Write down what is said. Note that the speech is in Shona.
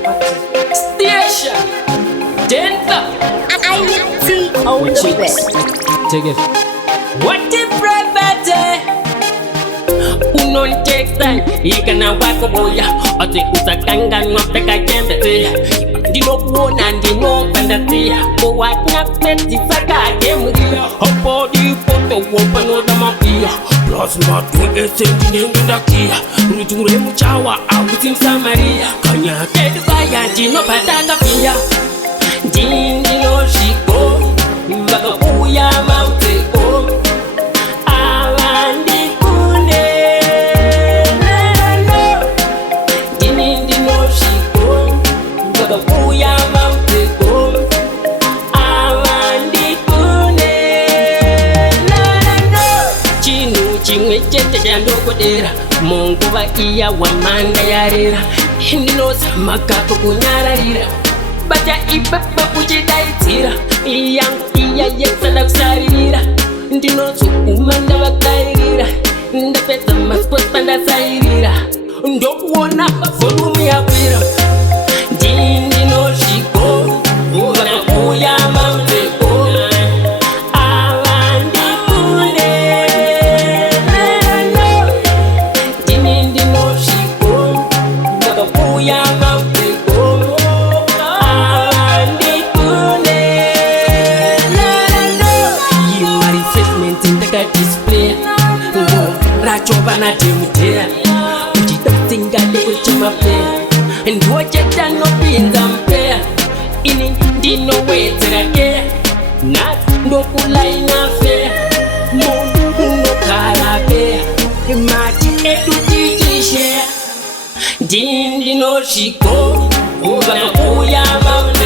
Station Denver IT on the Chicks. Take it. What the private unon take time ikana wako boya ati utakanga ngopeka jembe ndino kuona ndino pandati ko watna peti faka gemuria hopo di poto wopa no damapia plus ma tu esendi ngendakia ruture muchawa awutim samaria kanya kedu baya ndino patanga pia ndino shiko mbaka kuya mauteko Kodera Mungu wa iya wa manda yarira Ndino samaka kukunyararira Bata ibaba kujidaitira Iya yetsala kusarira Ndino sukumanda wakairira Ndapeta maspos panda sairira Ndokuona volume ya kwira Ndino shiko Mbaka kuya mauteko Chobana temutea Uchidatinga lego chimapea Ndwacheta no pinza mpea Ini ndino weterakea Nat ndokula inafea Mundu karapea Mati edu titishea Ndino shiko Ubana kuya mauna